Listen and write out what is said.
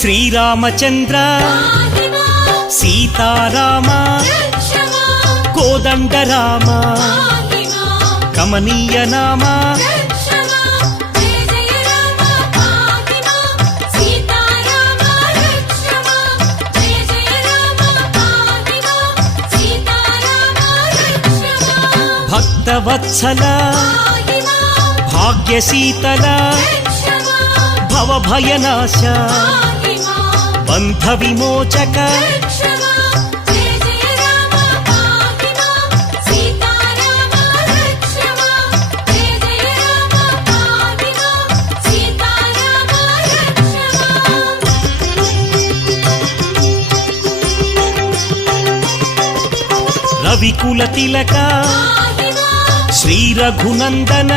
శ్రీరామచంద్ర సీతారామ కోదండరామ కమనీయ నామ భక్తవత్సల భాగ్యశీతల భవభయనాశ బంధ విమోచక రవికుల తిలక శ్రీ రఘునందన